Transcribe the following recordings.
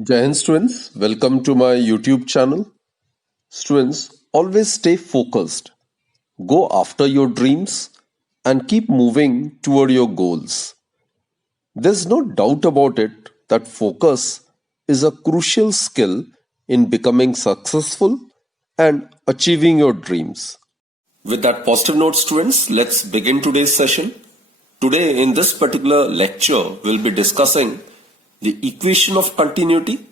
Jai Hind students, welcome to my YouTube channel. Students, always stay focused. Go after your dreams and keep moving toward your goals. There's no doubt about it that focus is a crucial skill in becoming successful and achieving your dreams. With that positive note, students, let's begin today's session. Today, in this particular lecture, we'll be discussing the equation of continuity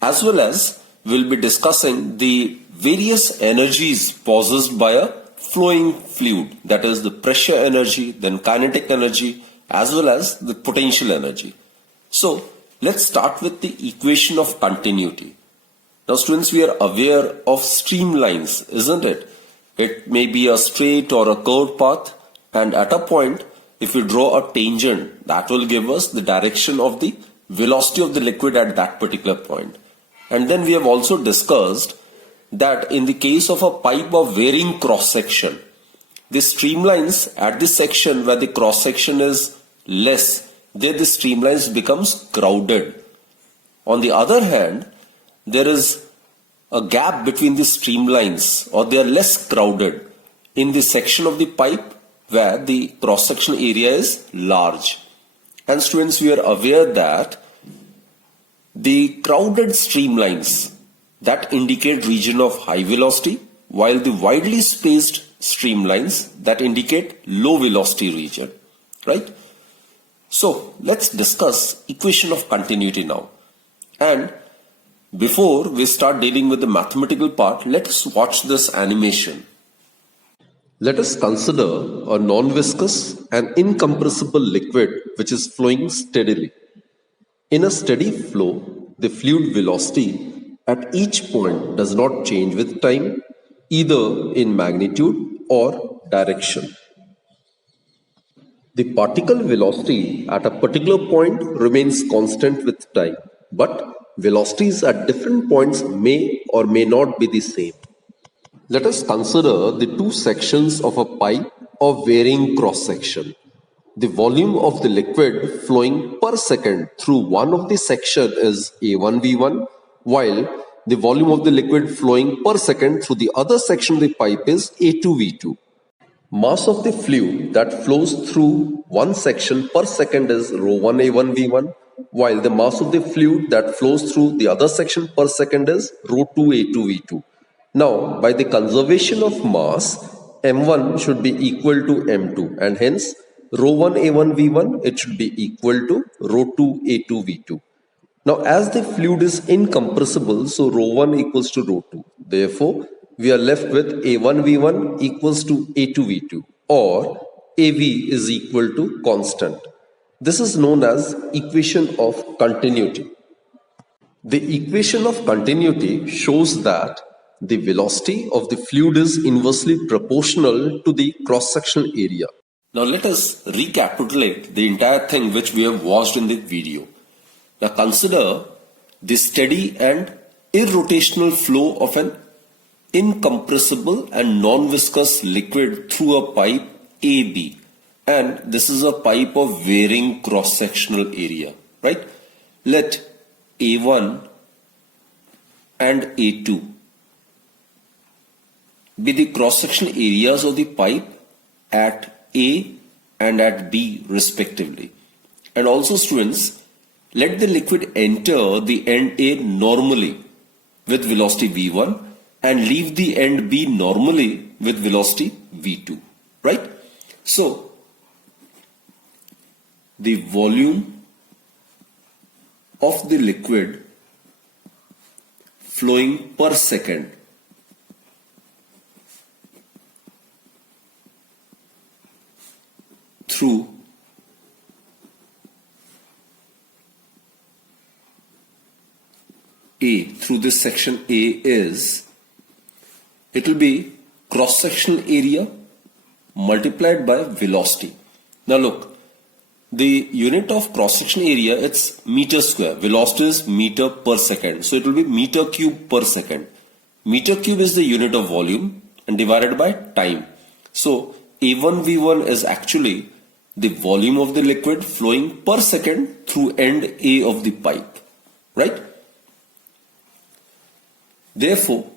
as well as we'll be discussing the various energies possessed by a flowing fluid, that is the pressure energy, then kinetic energy, as well as the potential energy. So, let's start with the equation of continuity. Now, students, we are aware of streamlines, isn't it? It may be a straight or a curved path, and at a point, if we draw a tangent, that will give us the direction of the velocity of the liquid at that particular point. And then we have also discussed that in the case of a pipe of varying cross section, the streamlines at the section where the cross section is less, there the streamlines becomes crowded. On the other hand, there is a gap between the streamlines, or they are less crowded in the section of the pipe where the cross section area is large. And students, we are aware that the crowded streamlines that indicate region of high velocity, while the widely spaced streamlines that indicate low velocity region, right? So let's discuss equation of continuity now. And before we start dealing with the mathematical part, let's watch this animation. Let us consider a non-viscous and incompressible liquid which is flowing steadily. In a steady flow, the fluid velocity at each point does not change with time, either in magnitude or direction. The particle velocity at a particular point remains constant with time, but velocities at different points may or may not be the same. Let us consider the two sections of a pipe of varying cross section. The volume of the liquid flowing per second through one of the section is A1V1, while the volume of the liquid flowing per second through the other section of the pipe is A2V2. Mass of the fluid that flows through one section per second is ρ1A1V1, while the mass of the fluid that flows through the other section per second is ρ2A2V2. Now, by the conservation of mass, M1 should be equal to M2, and hence ρ1A1V1 it should be equal to ρ2A2V2. Now, as the fluid is incompressible, so ρ1 equals to ρ2. Therefore, we are left with A1V1 equals to A2V2, or AV is equal to constant. This is known as equation of continuity. The equation of continuity shows that the velocity of the fluid is inversely proportional to the cross-sectional area. Now let us recapitulate the entire thing which we have watched in the video. Now consider the steady and irrotational flow of an incompressible and non-viscous liquid through a pipe AB, and this is a pipe of varying cross-sectional area, right? Let A1 and A2 be the cross-sectional areas of the pipe at A and at B respectively. And also students, let the liquid enter the end A normally with velocity V1 and leave the end B normally with velocity V2, right? So, the volume of the liquid flowing per second through A, through this section A is, it will be cross-sectional area multiplied by velocity. Now look, the unit of cross-sectional area, it's meter square. Velocity is meter per second. So it will be meter cube per second. Meter cube is the unit of volume and divided by time. So A1V1 is actually the volume of the liquid flowing per second through end A of the pipe, right? Therefore,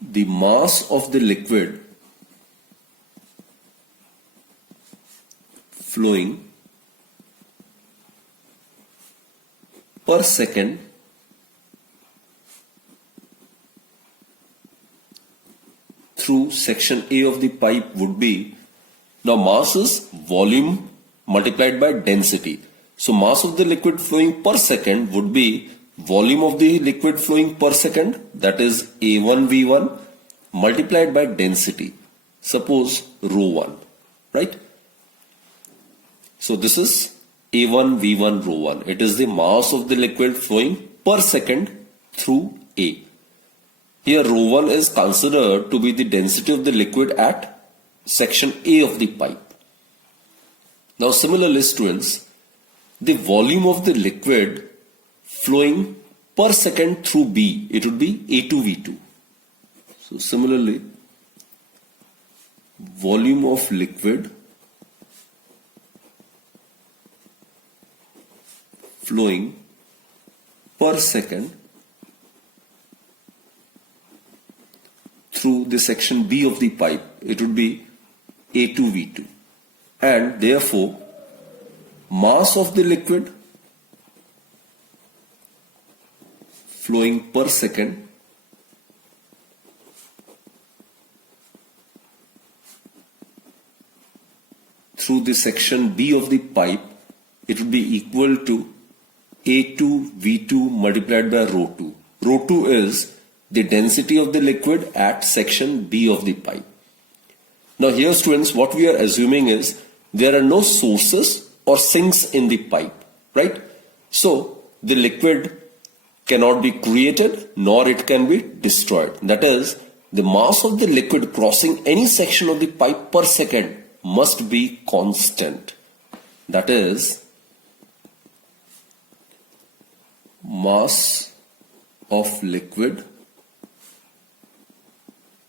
the mass of the liquid flowing per second through section A of the pipe would be, now mass is volume multiplied by density. So mass of the liquid flowing per second would be volume of the liquid flowing per second, that is A1 V1 multiplied by density, suppose rho 1, right? So this is A1 V1 rho 1. It is the mass of the liquid flowing per second through A. Here rho 1 is considered to be the density of the liquid at section A of the pipe. Now similarly, students, the volume of the liquid flowing per second through B, it would be A2V2. So similarly, volume of liquid flowing per second through the section B of the pipe, it would be A2V2. And therefore, mass of the liquid flowing per second through the section B of the pipe, it would be equal to A2V2 multiplied by rho 2. Rho 2 is the density of the liquid at section B of the pipe. Now here, students, what we are assuming is there are no sources or sinks in the pipe, right? So the liquid cannot be created nor it can be destroyed. That is, the mass of the liquid crossing any section of the pipe per second must be constant. That is, mass of liquid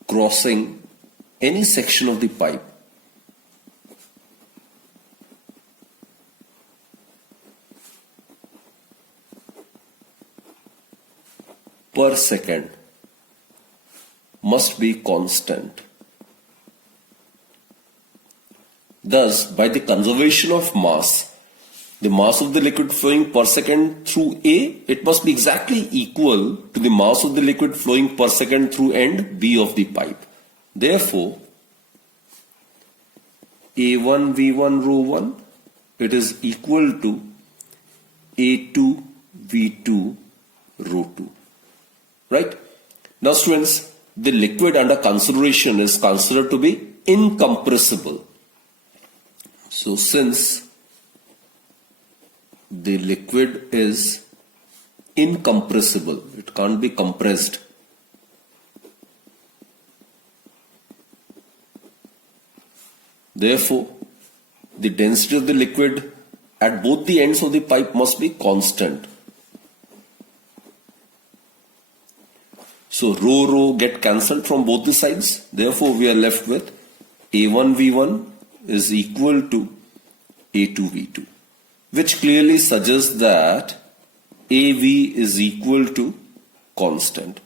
crossing any section of the pipe per second must be constant. Thus, by the conservation of mass, the mass of the liquid flowing per second through A, it must be exactly equal to the mass of the liquid flowing per second through end B of the pipe. Therefore, A1 V1 rho 1, it is equal to A2 V2 rho 2. Right? Now students, the liquid under consideration is considered to be incompressible. So since the liquid is incompressible, it can't be compressed, therefore the density of the liquid at both the ends of the pipe must be constant. So rho rho get cancelled from both the sides. Therefore, we are left with A1 V1 is equal to A2 V2, which clearly suggests that AV is equal to constant.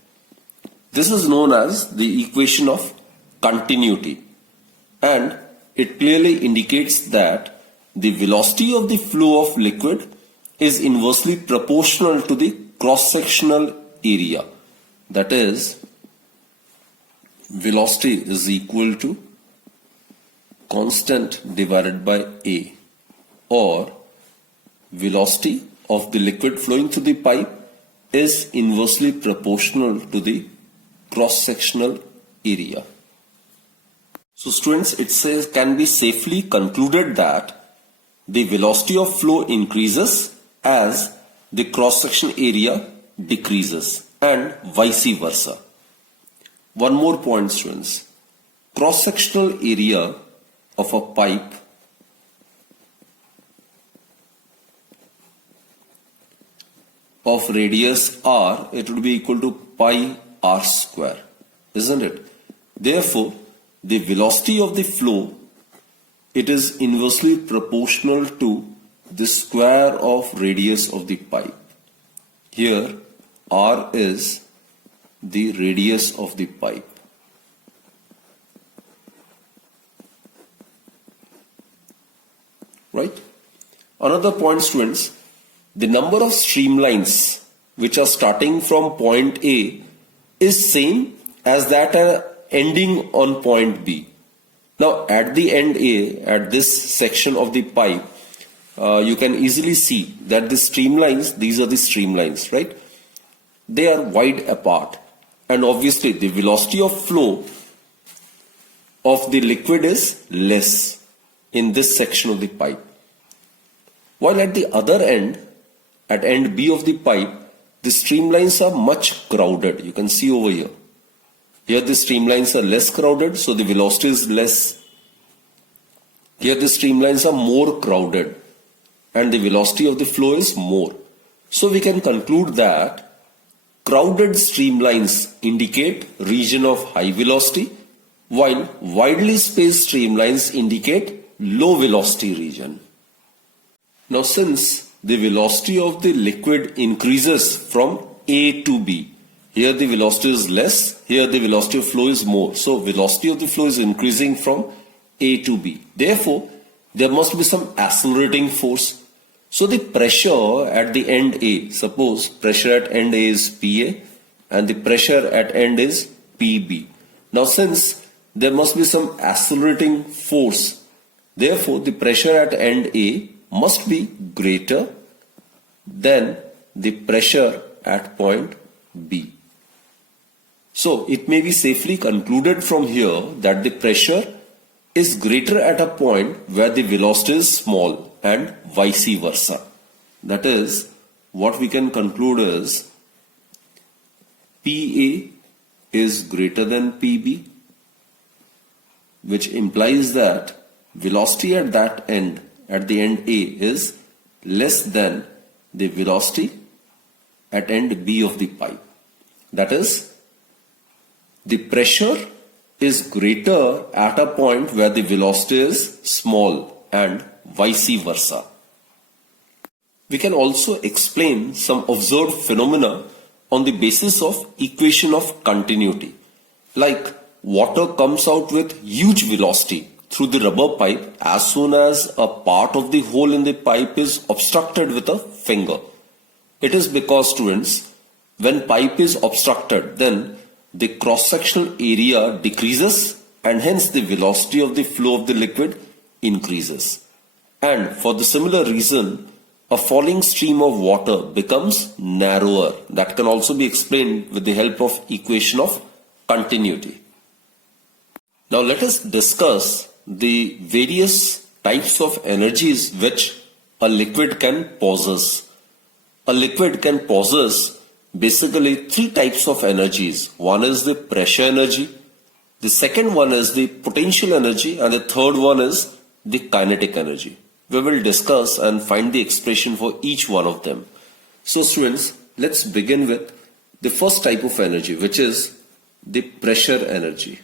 This is known as the equation of continuity, and it clearly indicates that the velocity of the flow of liquid is inversely proportional to the cross-sectional area. That is, velocity is equal to constant divided by A, or velocity of the liquid flowing through the pipe is inversely proportional to the cross-sectional area. So students, it says can be safely concluded that the velocity of flow increases as the cross-section area decreases, and vice versa. One more point, students. Cross-sectional area of a pipe of radius r, it would be equal to pi r square, isn't it? Therefore, the velocity of the flow, it is inversely proportional to the square of radius of the pipe. Here, R is the radius of the pipe. Right? Another point, students, the number of streamlines which are starting from point A is same as that are ending on point B. Now at the end A, at this section of the pipe, you can easily see that the streamlines, these are the streamlines, right? They are wide apart, and obviously the velocity of flow of the liquid is less in this section of the pipe. While at the other end, at end B of the pipe, the streamlines are much crowded. You can see over here. Here the streamlines are less crowded, so the velocity is less. Here the streamlines are more crowded, and the velocity of the flow is more. So we can conclude that crowded streamlines indicate region of high velocity, while widely spaced streamlines indicate low velocity region. Now since the velocity of the liquid increases from A to B, here the velocity is less, here the velocity of flow is more. So velocity of the flow is increasing from A to B. Therefore, there must be some accelerating force. So the pressure at the end A, suppose pressure at end A is PA and the pressure at end is PB. Now since there must be some accelerating force, therefore the pressure at end A must be greater than the pressure at point B. So it may be safely concluded from here that the pressure is greater at a point where the velocity is small and vice versa. That is, what we can conclude is PA is greater than PB, which implies that velocity at that end, at the end A, is less than the velocity at end B of the pipe. That is, the pressure is greater at a point where the velocity is small and vice versa. We can also explain some observed phenomena on the basis of equation of continuity. Like water comes out with huge velocity through the rubber pipe as soon as a part of the hole in the pipe is obstructed with a finger. It is because, students, when pipe is obstructed, then the cross-sectional area decreases and hence the velocity of the flow of the liquid increases. And for the similar reason, a falling stream of water becomes narrower. That can also be explained with the help of equation of continuity. Now let us discuss the various types of energies which a liquid can possess. A liquid can possess basically three types of energies. One is the pressure energy, the second one is the potential energy, and the third one is the kinetic energy. We will discuss and find the expression for each one of them. So students, let's begin with the first type of energy, which is the pressure energy.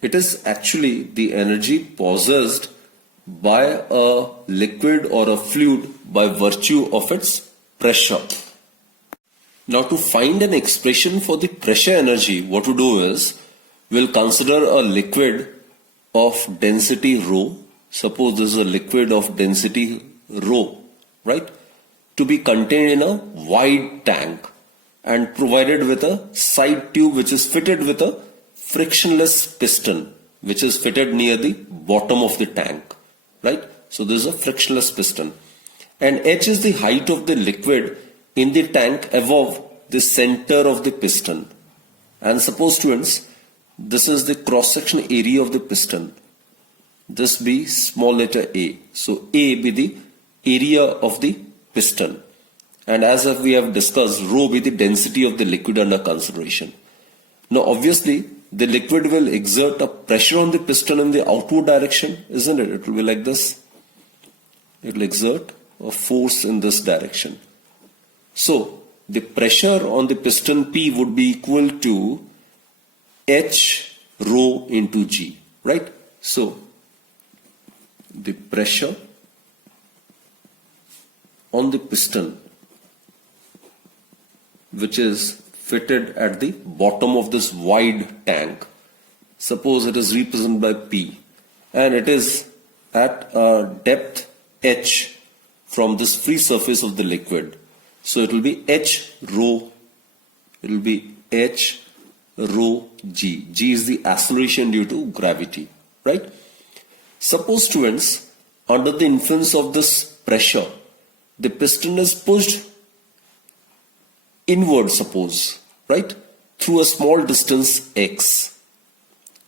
It is actually the energy possessed by a liquid or a fluid by virtue of its pressure. Now to find an expression for the pressure energy, what to do is, we'll consider a liquid of density rho. Suppose this is a liquid of density rho, right? To be contained in a wide tank and provided with a side tube which is fitted with a frictionless piston which is fitted near the bottom of the tank, right? So this is a frictionless piston, and h is the height of the liquid in the tank above the center of the piston. And suppose, students, this is the cross-section area of the piston. This be small letter a. So a be the area of the piston, and as we have discussed, rho be the density of the liquid under consideration. Now obviously the liquid will exert a pressure on the piston in the outward direction, isn't it? It will be like this. It will exert a force in this direction. So the pressure on the piston P would be equal to H rho into G, right? So the pressure on the piston which is fitted at the bottom of this wide tank. Suppose it is represented by P and it is at a depth h from this free surface of the liquid. So it will be h rho, it will be h rho g. G is the acceleration due to gravity, right? Suppose students, under the influence of this pressure, the piston is pushed inward, suppose, right, through a small distance x.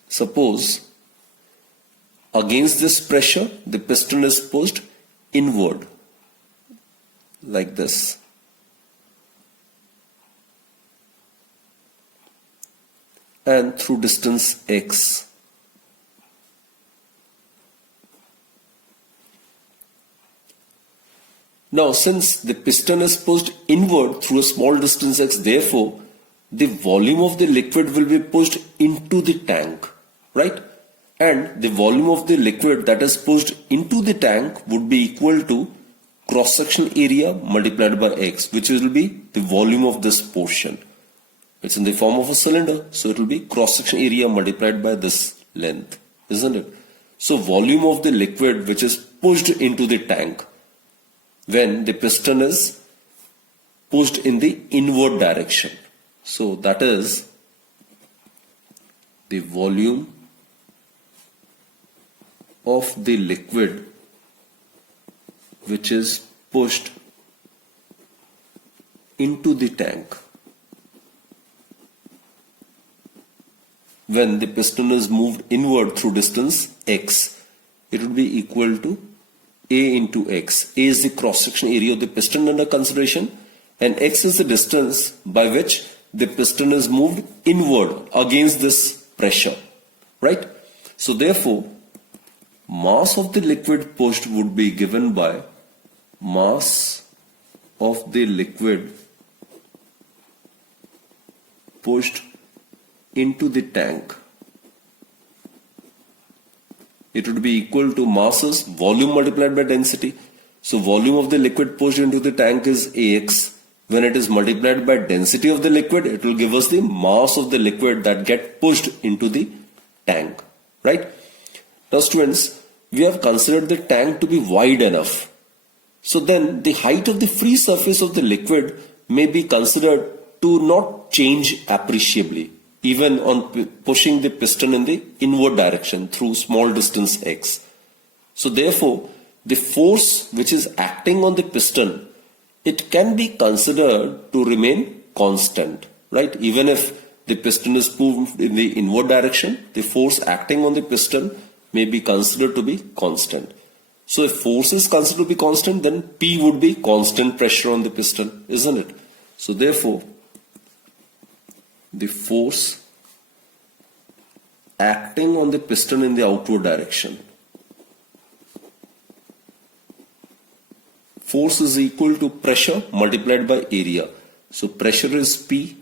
Suppose against this pressure the piston is pushed inward like this. And through distance x. Now, since the piston is pushed inward through a small distance x, therefore, the volume of the liquid will be pushed into the tank, right? And the volume of the liquid that is pushed into the tank would be equal to cross-section area multiplied by x, which will be the volume of this portion. It's in the form of a cylinder, so it will be cross-section area multiplied by this length, isn't it? So volume of the liquid which is pushed into the tank when the piston is pushed in the inward direction. So that is the volume of the liquid which is pushed into the tank when the piston is moved inward through distance x. It would be equal to A into x. A is the cross-section area of the piston under consideration and x is the distance by which the piston is moved inward against this pressure, right? So therefore, mass of the liquid pushed would be given by mass of the liquid pushed into the tank. It would be equal to masses volume multiplied by density. So volume of the liquid pushed into the tank is Ax. When it is multiplied by density of the liquid, it will give us the mass of the liquid that get pushed into the tank, right? Now students, we have considered the tank to be wide enough. So then the height of the free surface of the liquid may be considered to not change appreciably, even on pushing the piston in the inward direction through small distance x. So therefore, the force which is acting on the piston, it can be considered to remain constant, right? Even if the piston is moved in the inward direction, the force acting on the piston may be considered to be constant. So if force is considered to be constant, then P would be constant pressure on the piston, isn't it? So therefore, the force acting on the piston in the outward direction, force is equal to pressure multiplied by area. So pressure is P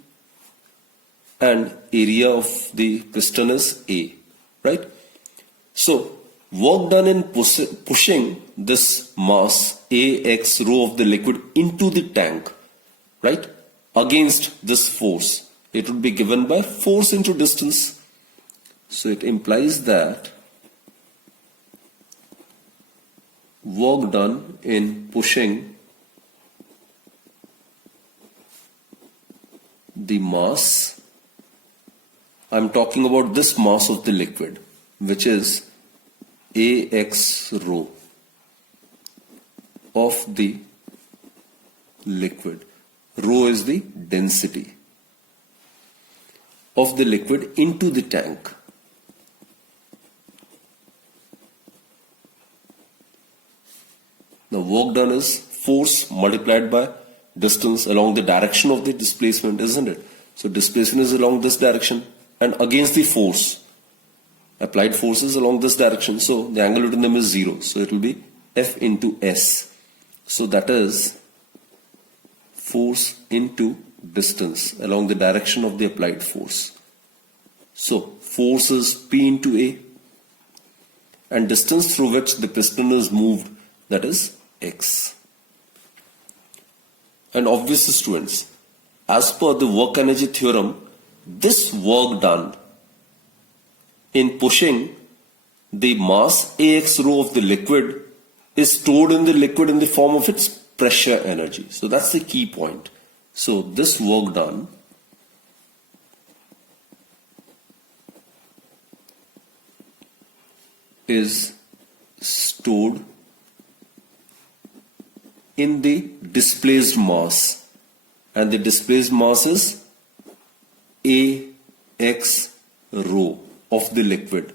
and area of the piston is A, right? So work done in pushing this mass Ax rho of the liquid into the tank, right, against this force, it would be given by force into distance. So it implies that work done in pushing the mass, I'm talking about this mass of the liquid, which is Ax rho of the liquid. Rho is the density of the liquid into the tank. The work done is force multiplied by distance along the direction of the displacement, isn't it? So displacement is along this direction and against the force. Applied force is along this direction. So the angle between them is 0. So it will be F into S. So that is force into distance along the direction of the applied force. So force is P into A and distance through which the piston is moved, that is X. And obviously students, as per the work energy theorem, this work done in pushing the mass AX rho of the liquid is stored in the liquid in the form of its pressure energy. So that's the key point. So this work done is stored in the displaced mass, and the displaced mass is AX rho of the liquid.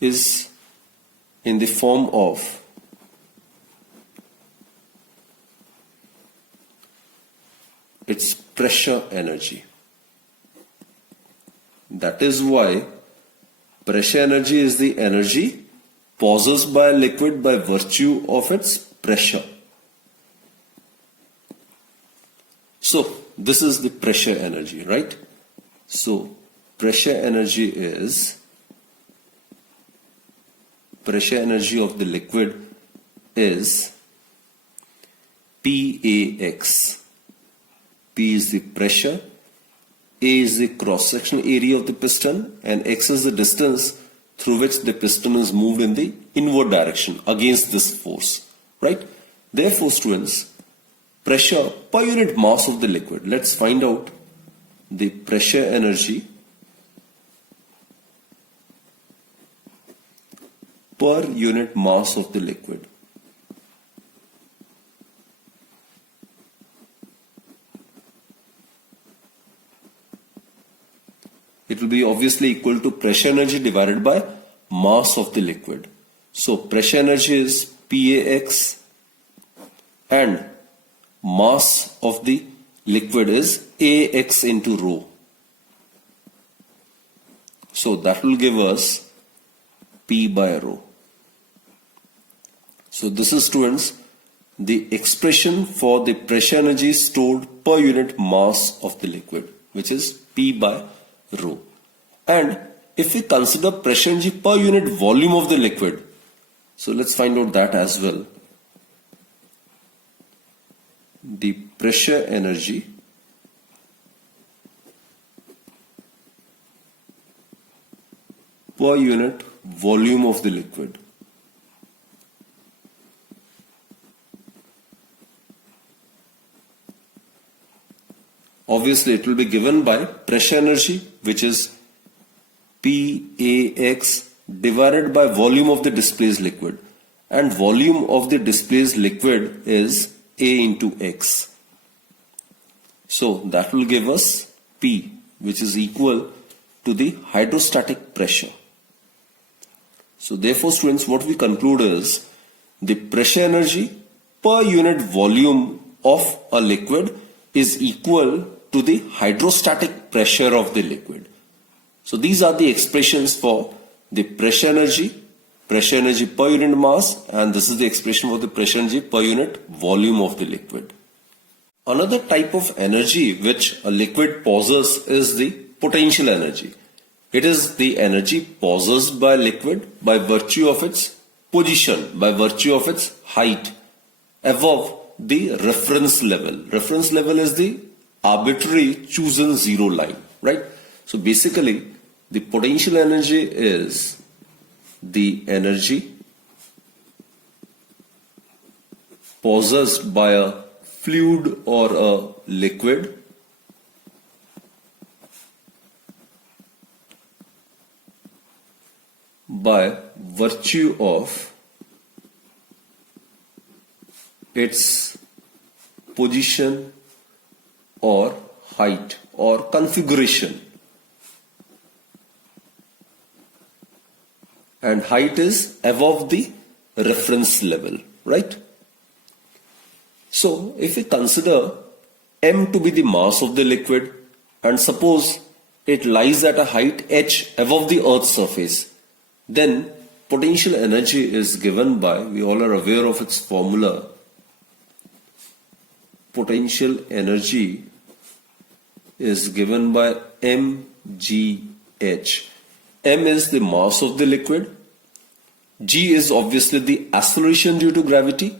Is in the form of its pressure energy. That is why pressure energy is the energy possessed by a liquid by virtue of its pressure. So this is the pressure energy, right? So pressure energy is pressure energy of the liquid is PAX. P is the pressure, A is the cross-sectional area of the piston, and X is the distance through which the piston is moved in the inward direction against this force, right? Therefore, students, pressure per unit mass of the liquid. Let's find out the pressure energy per unit mass of the liquid. It will be obviously equal to pressure energy divided by mass of the liquid. So pressure energy is PAX and mass of the liquid is AX into rho. So that will give us P by rho. So this is, students, the expression for the pressure energy stored per unit mass of the liquid, which is P by rho. And if we consider pressure energy per unit volume of the liquid, so let's find out that as well. The pressure energy per unit volume of the liquid. Obviously, it will be given by pressure energy, which is PAX divided by volume of the displaced liquid. And volume of the displaced liquid is A into X. So that will give us P, which is equal to the hydrostatic pressure. So therefore, students, what we conclude is the pressure energy per unit volume of a liquid is equal to the hydrostatic pressure of the liquid. So these are the expressions for the pressure energy per unit mass, and this is the expression for the pressure energy per unit volume of the liquid. Another type of energy which a liquid possesses is the potential energy. It is the energy possessed by liquid by virtue of its position, by virtue of its height above the reference level. Reference level is the arbitrary chosen zero line, right? So basically, the potential energy is the energy possessed by a fluid or a liquid by virtue of its position or height or configuration. And height is above the reference level, right? So if we consider m to be the mass of the liquid, and suppose it lies at a height h above the earth's surface, then potential energy is given by, we all are aware of its formula, potential energy is given by mgh. M is the mass of the liquid, G is obviously the acceleration due to gravity,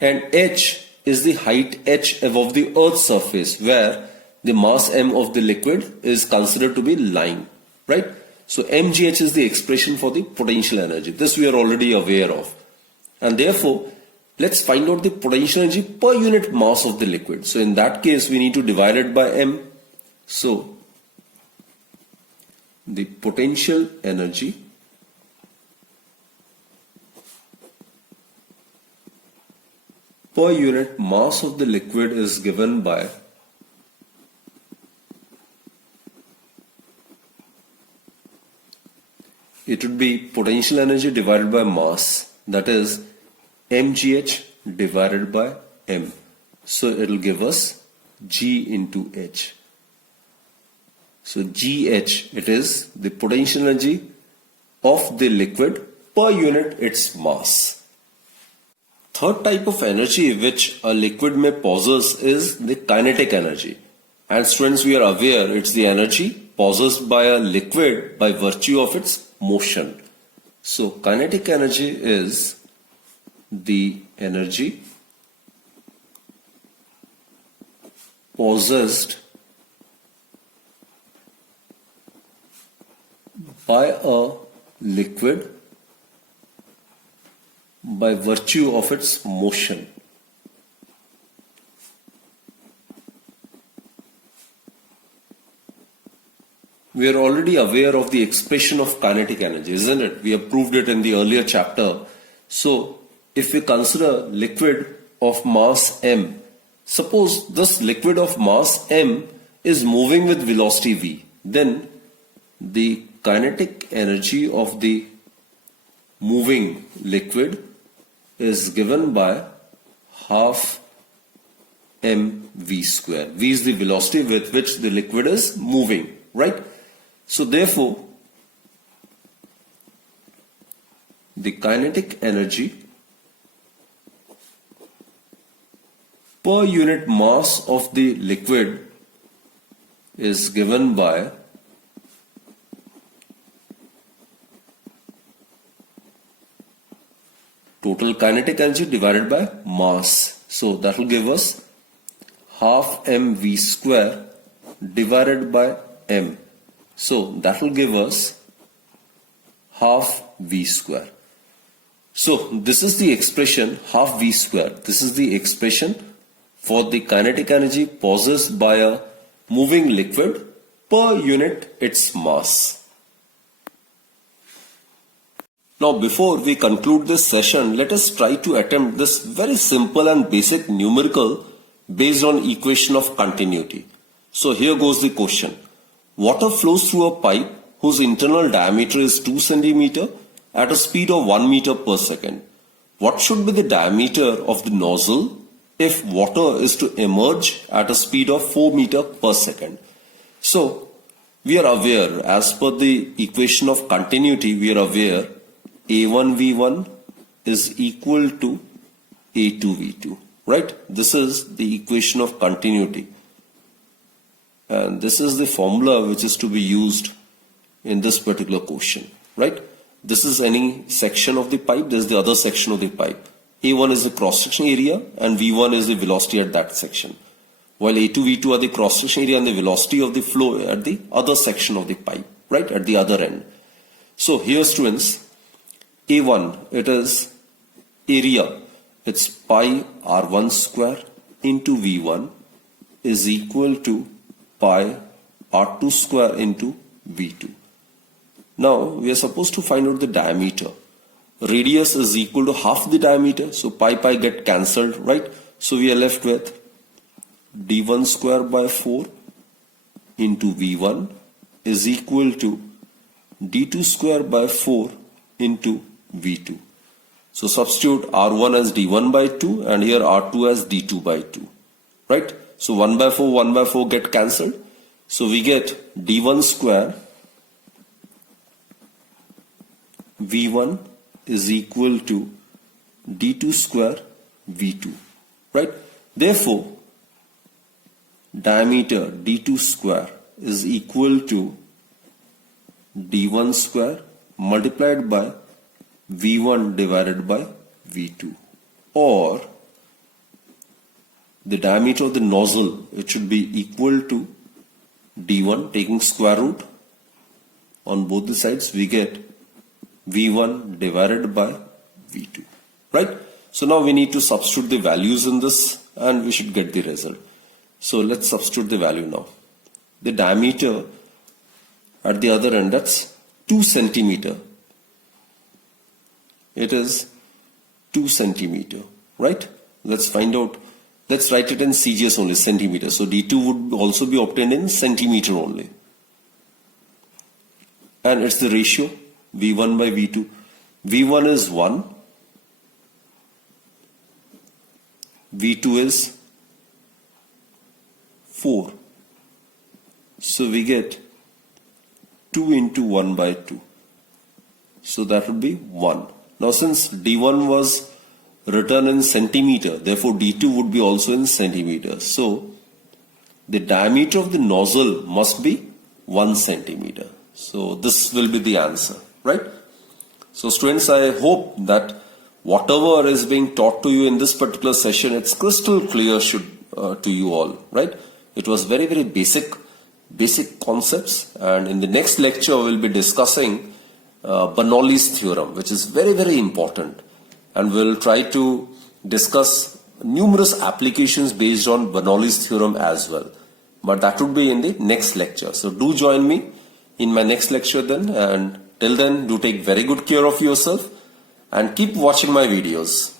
and h is the height h above the Earth's surface, where the mass m of the liquid is considered to be lying, right? So mgh is the expression for the potential energy. This we are already aware of. And therefore, let's find out the potential energy per unit mass of the liquid. So in that case, we need to divide it by m. So the potential energy per unit mass of the liquid is given by it would be potential energy divided by mass, that is mgh divided by m. So it will give us G into h. So GH, it is the potential energy of the liquid per unit its mass. Third type of energy which a liquid may possess is the kinetic energy. And students, we are aware it's the energy possessed by a liquid by virtue of its motion. So kinetic energy is the energy possessed by a liquid by virtue of its motion. We are already aware of the expression of kinetic energy, isn't it? We have proved it in the earlier chapter. So, if we consider liquid of mass m, suppose this liquid of mass m is moving with velocity v, then the kinetic energy of the moving liquid is given by half mv square. V is the velocity with which the liquid is moving, right? So therefore, the kinetic energy per unit mass of the liquid is given by total kinetic energy divided by mass. So that will give us half mv square divided by m. So that will give us half v square. So this is the expression half v square. This is the expression for the kinetic energy possessed by a moving liquid per unit its mass. Now before we conclude this session, let us try to attempt this very simple and basic numerical based on equation of continuity. So here goes the question. Water flows through a pipe whose internal diameter is 2 cm at a speed of 1 meter per second. What should be the diameter of the nozzle if water is to emerge at a speed of 4 meter per second? So we are aware, as per the equation of continuity, we are aware A1V1 is equal to A2V2, right? This is the equation of continuity. And this is the formula which is to be used in this particular question, right? This is any section of the pipe, this is the other section of the pipe. A1 is the cross-section area and V1 is the velocity at that section. While A2, V2 are the cross-section area and the velocity of the flow at the other section of the pipe, right? At the other end. So here, students, A1, it is area. It's pi R1 square into V1 is equal to pi R2 square into V2. Now we are supposed to find out the diameter. Radius is equal to half the diameter, so pi get cancelled, right? So we are left with d1 square by 4 into V1 is equal to d2 square by 4 into V2. So substitute R1 as d1 by 2 and here R2 as d2 by 2, right? So 1 by 4 get cancelled. So we get d1 square V1 is equal to d2 square V2, right? Therefore, diameter d2 square is equal to d1 square multiplied by V1 divided by V2, or the diameter of the nozzle, it should be equal to D1, taking square root on both the sides, we get V1 divided by V2, right? So now we need to substitute the values in this and we should get the result. So let's substitute the value now. The diameter at the other end, that's 2 centimeter. It is 2 centimeter, right? Let's find out. Let's write it in CGS only, centimeter. So D2 would also be obtained in centimeter only. And it's the ratio V1 by V2. V1 is 1. V2 is 4. So we get 2 into 1 by 2. So that would be 1. Now since D1 was written in centimeter, therefore D2 would be also in centimeter. So the diameter of the nozzle must be 1 centimeter. So this will be the answer, right? So students, I hope that whatever is being taught to you in this particular session, it's crystal clear to you all, right? It was very, very basic concepts, and in the next lecture we'll be discussing Bernoulli's theorem, which is very, very important, and we'll try to discuss numerous applications based on Bernoulli's theorem as well. But that would be in the next lecture. So do join me in my next lecture then, and till then do take very good care of yourself and keep watching my videos.